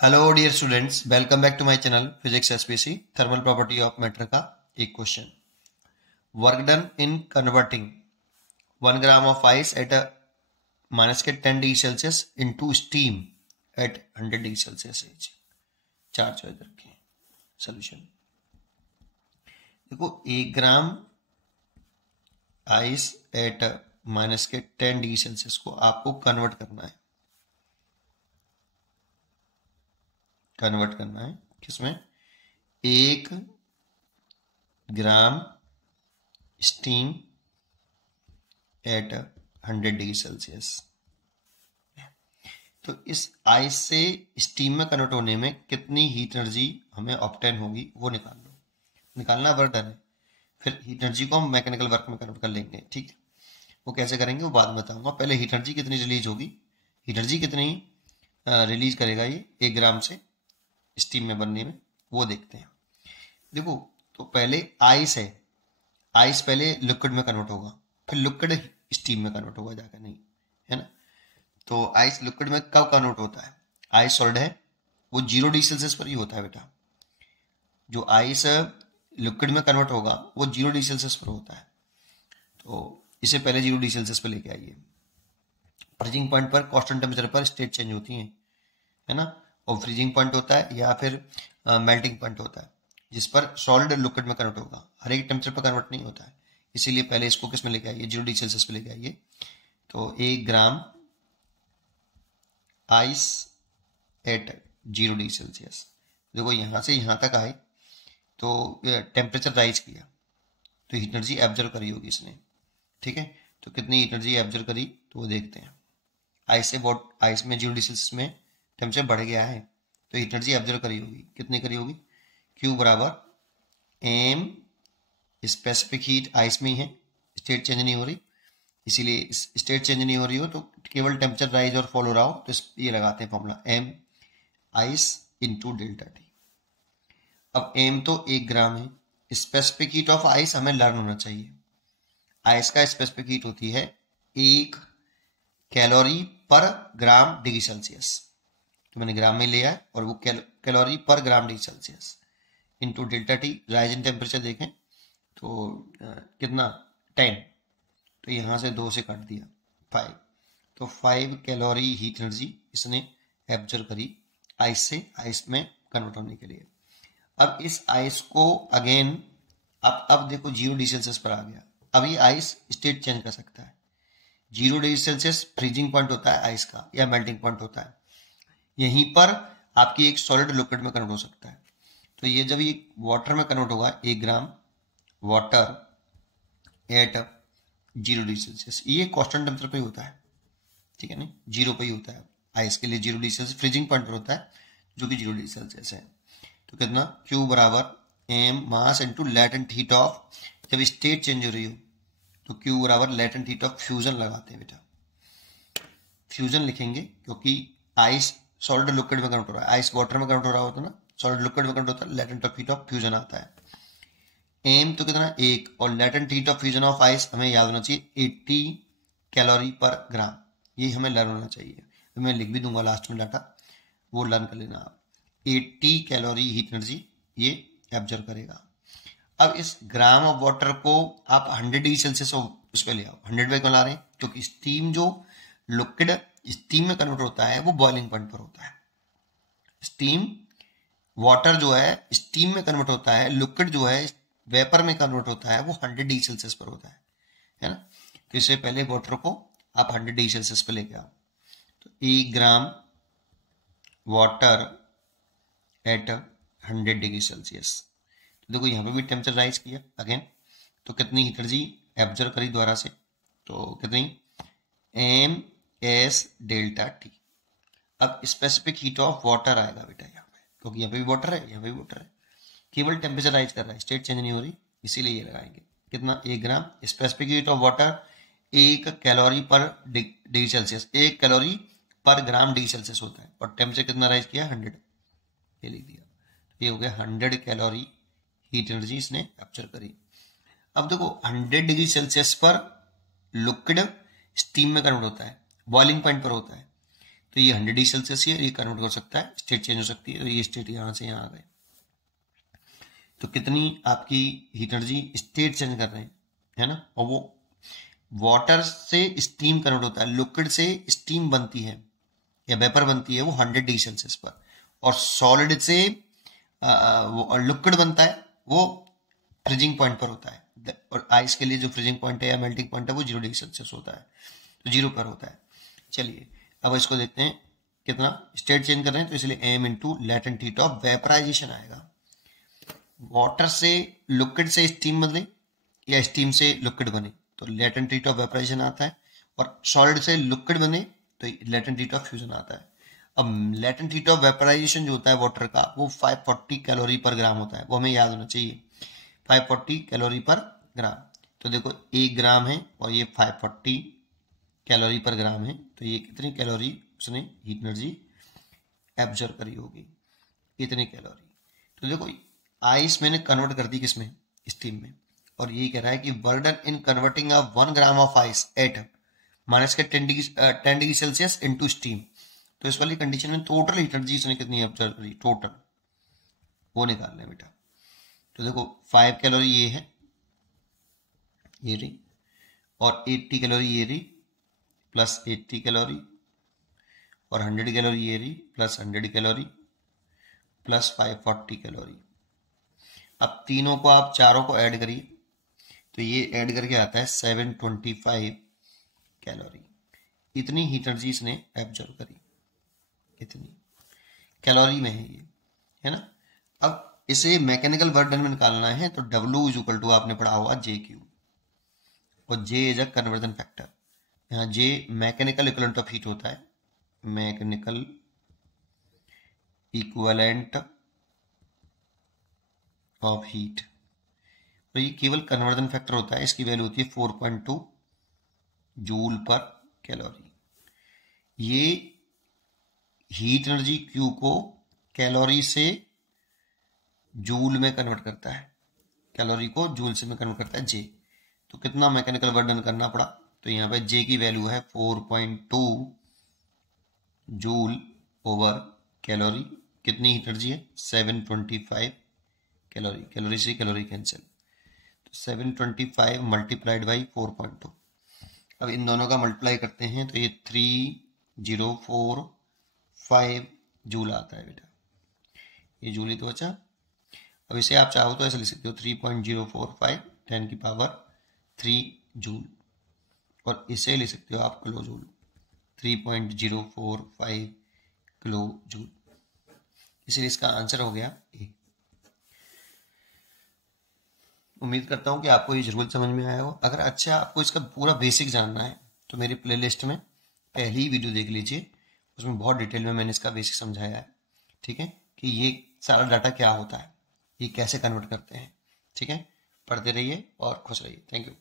Hello dear students, welcome back to my channel physics SPC thermal property of matter का एक question. Work done in converting 1 gram of ice at a minus के 10 degree Celsius into steam at 100 degree Celsius एज। चार choice रखें। Solution देखो, 1 gram ice eight minus के 10 degree Celsius को आपको कन्वर्ट करना है किसमें? 1 ग्राम स्टीम एट 100 डिग्री सेल्सियस। तो इस आइस से स्टीम में कन्वर्ट होने में कितनी हीट एनर्जी हमें ऑब्टेन होगी वो निकालना वर्क डन है। फिर हीट एनर्जी को हम मैकेनिकल वर्क में कन्वर्ट कर लेंगे, ठीक है। वो कैसे करेंगे वो बाद में बताऊंगा। पहले हीट एनर्जी कितनी रिलीज होगी, हीट एनर्जी कितनी रिलीज करेगा ये 1 ग्राम से स्टीम में बनने में, वो देखते हैं। देखो, तो पहले आइस है, आइस पहले लिक्विड में कन्वर्ट होगा, फिर लिक्विड स्टीम में कन्वर्ट होगा जाकर, नहीं है ना। तो आइस लिक्विड में कब कन्वर्ट होता है? आइस सॉलिड है, वो 0 डिग्री सेल्सियस पर ही होता है बेटा। जो आइस लिक्विड में कन्वर्ट होगा वो 0 डिग्री सेल्सियस पर होता है। तो इसे पहले 0 डिग्री सेल्सियस पर लेके आइए। फ्रीजिंग पॉइंट पर कांस्टेंट टेम्परेचर पर स्टेट चेंज होती है ना। और फ्रीजिंग पॉइंट होता है या फिर मेल्टिंग पॉइंट होता है जिस पर सॉलिड लिक्विड में कन्वर्ट होगा। हर एक टेम्परेचर पर कन्वर्ट नहीं होता है, इसीलिए पहले इसको किस में लेके आइए? 0 डिग्री सेल्सियस पे लेके आइए। तो 1 gram ice eight 0 degree Celsius. देखो, यहां से यहां तक आए तो टेम्परेचर राइज किया तो हीट एनर्जी एब्जर्व करी होगी इसने, ठीक है। तो कितनी हीट एनर्जी एब्जर्व करी तो वो देखते हैं। आइस में 0 डिग्री सेल्सियस में टेम्परेचर बढ़ गया है तो हीट एनर्जी एब्जर्व करी होगी, कितनी करी होगी? Q बराबर एम स्पेसिफिक हीट, आइस में ही है, स्टेट चेंज नहीं हो रही, इसीलिए स्टेट चेंज नहीं हो रही हो तो केवल टेम्परेचर राइज और फॉल हो रहा हो तो ये लगाते हैं formula M ice into delta T. अब एम तो 1 ग्राम है, स्पेसिफिक हीट ऑफ आइस हमें लर्न होना चाहिए। आइस का स्पेसिफिक हीट होती है 1 कैलोरी पर ग्राम डिग्री सेल्सियस, तो मैंने ग्राम में लिया है, और वो कैलोरी पर gram degree Celsius into delta T. Rise in temperature देखें तो कितना? 10, तो यहाँ से 2 से काट दिया 5, तो 5 कैलोरी हीट एनर्जी इसने एब्जर्व करी आइस से, आइस में कन्वर्ट होने के लिए। अब इस आइस को अगेन अब देखो 0 डिग्री सेल्सियस पर आ गया। अब ये आइस स्टेट चेंज कर सकता है। 0 डिग्री सेल्सियस फ्रीजिंग पॉइंट होता है आइस का या मेल्टिंग पॉइंट होता है। यहीं पर आपकी एक सॉलिड लिक्विड में कन्वर्ट हो सकता है। तो ये जब ये वाटर में कन्वर्ट होगा, 1 gram water at 0 degree Celsius, ये कांस्टेंट टेम्परेचर पे ही होता है, ठीक है, नहीं 0 पे ही होता है। आइस के लिए 0 डिग्री सेल्सियस फ्रीजिंग पॉइंट पर होता है जो कि 0 डिग्री सेल्सियस है। तो कितना? Q बराबर M mass into latent heat of, जब स्टेट चेंज हो रही हो तो Q बराबर लेटेंट हीट ऑफ फ्यूजन लगाते हैं बेटा। फ्यूजन लिखेंगे क्योंकि आइस सॉलिड लिक्विड में कन्वर्ट हो रहा है, आइस वाटर में कन्वर्ट हो रहा होता है ना, सॉलिड लिक्विड में कन्वर्ट होता है, लेटेंट हीट ऑफ फ्यूजन आता है। एम तो कितना? 1, और latent heat of fusion of ice हमें याद होना चाहिए 80 कैलोरी पर ग्राम, ये हमें लर्न होना चाहिए। तो मैं लिख भी दूंगा लास्ट में डाटा, वो लर्न कर लेना आप। 80 कैलोरी हीट एनर्जी ये एब्जर्व करेगा। अब इस ग्राम ऑफ वाटर को आप 100 डिग्री सेल्सियस उस पर ले आओ। 100 पे क्यों ला रहे हैं? क्योंकि स्टीम जो लिक्विड स्टीम में कन्वर्ट होता है वो बॉइलिंग पॉइंट पर होता है। स्टीम वाटर जो है स्टीम में कन्वर्ट होता है, लिक्विड जो है वेपर में कन्वर्ट होता है वो 100 डिग्री सेल्सियस पर होता है ना। तो इससे पहले वाटर को आप 100 डिग्री सेल्सियस पर लेके आओ। तो 1 gram water at 100 degree Celsius. तो देखो यहाँ पे भी टेम्परेचर राइज किया अगेन, तो कितनी हीट एनर्जी एब्जर्व करी दोबारा से? तो कितनी? M S delta T. अब स्पेसिफिक हीट ऑफ वाटर आएगा बेटा यहाँ पे, क्योंकि यहाँ पे भी वाटर है, यहाँ पे भी वाटर है, केवल टेम्परेचर राइज कर रहा है, स्टेट चेंज नहीं हो रही, इसीलिए ये लगाएंगे। कितना? 1 gram specific heat of water 1 calorie पर डिग्री सेल्सियस, 1 कैलोरी पर ग्राम डिग्री सेल्सियस होता है, और टेम्परेचर कितना राइज किया? 100, ये लिख दिया। ये हो गया 100 कैलोरी हीट एनर्जी इसने कैप्चर करी। अब देखो 100 डिग्री सेल्सियस पर लिक्विड स्टीम में कन्वर्ट होता है, बॉइलिंग पॉइंट पर होता है, तो ये 100 डिग्री सेल्सियस है, ये कन्वर्ट कर सकता है, स्टेट चेंज हो सकती है। तो ये स्टेट यहाँ से यहाँ आ गए, तो कितनी आपकी हीट एनर्जी स्टेट चेंज कर रहे हैं, है ना। और वो वाटर से स्टीम कन्वर्ट होता है, लिक्विड से स्टीम बनती है या वेपर बनती है वो 100 डिग्री सेल्सियस पर, और सॉलिड से लिक्विड बनता है वो फ्रीजिंग पॉइंट पर होता है। और आइस के लिए जो फ्रीजिंग पॉइंट है या मेल्टिंग पॉइंट है वो 0 डिग्री सेल्सियस होता है, तो 0 पर होता है। चलिए अब इसको देखते हैं कितना स्टेट चेंज कर रहे हैं, तो इसलिए m into latent heat of vaporisation आएगा। वाटर से लिक्विड से स्टीम बने या स्टीम से लिक्विड बने तो लेटेंट हीट ऑफ वेपराइजेशन आता है, और सॉलिड से लिक्विड बने तो लेटेंट हीट ऑफ फ्यूजन आता है। अब लेटेंट हीट ऑफ वेपराइजेशन जो होता है वाटर का वो 540 कैलोरी पर ग्राम होता है, वो हमें याद होना चाहिए, 540 कैलोरी पर ग्राम। तो देखो 1 ग्राम है और ये 540 कैलोरी पर ग्राम है, तो ये कितनी कैलोरी उसने हीट एनर्जी एब्जॉर्व करी होगी, इतनी कैलोरी। तो देखो आइस मैंने कन्वर्ट कर दी किसमें, स्टीम में, और यही कह रहा है कि burden in converting a 1 gram of ice eight -10 degree Celsius into steam. तो इस वाली कंडीशन में टोटल हीट एनर्जी इसने कितनी एब्जॉर्व करी, टोटल वो निकालना है बेटा। तो देखो 5 कैलोरी ये है, ये रही, और 80 कैलोरी ये रही, प्लस 80 कैलोरी, और 100 कैलोरी ये रही, प्लस 100 कैलोरी, प्लस 540 कैलोरी। अब तीनों को आप चारों को ऐड करिए, तो ये ऐड करके आता है 725 कैलोरी। इतनी हीट एनर्जी इसने एब्जॉर्व करी, इतनी कैलोरी में है ये, है ना। अब इसे मैकेनिकल बर्डन में निकालना है, तो W इज इक्वल टू आपने पढ़ा होगा JQ, और J is a conversion factor. यहाँ J mechanical equivalent of heat होता है, मैकेनिकल इक्विवेलेंट ऑफ हीट, तो ये केवल कन्वर्जन फैक्टर होता है, इसकी वैल्यू होती है 4.2 जूल पर कैलोरी। ये हीट एनर्जी Q को कैलोरी से जूल में कन्वर्ट करता है, कैलोरी को जूल से में कन्वर्ट करता है J। तो कितना मैकेनिकल बर्डन करना पड़ा, तो यहाँ पे J की वैल्यू है 4.2 जूल ओवर कैलोरी। कितनी हीट एनर्जी है, 725 कैलोरी, कैलोरी से कैलोरी कैंसिल, तो 725 मल्टीप्लाइड बाई 4.2। अब इन दोनों का मल्टीप्लाई करते हैं तो ये 3045 जूल आता है बेटा, ये जूल ही तो बचा। अब इसे आप चाहो तो ऐसे लिख सकते हो 3.045 10 की पावर 3 जूल, और इसे लिख सकते हो आप किलो जूल, 3.045 किलो जूल। इसलिए इसका आंसर हो गया ए। उम्मीद करता हूँ कि आपको ये जरूर समझ में आया हो। अगर अच्छा आपको इसका पूरा बेसिक जानना है तो मेरी प्लेलिस्ट में पहली ही वीडियो देख लीजिए, उसमें बहुत डिटेल में मैंने इसका बेसिक समझाया है, ठीक है, कि ये सारा डाटा क्या होता है, ये कैसे कन्वर्ट करते हैं, ठीक है। पढ़ते रहिए और खुश रहिए। Thank you.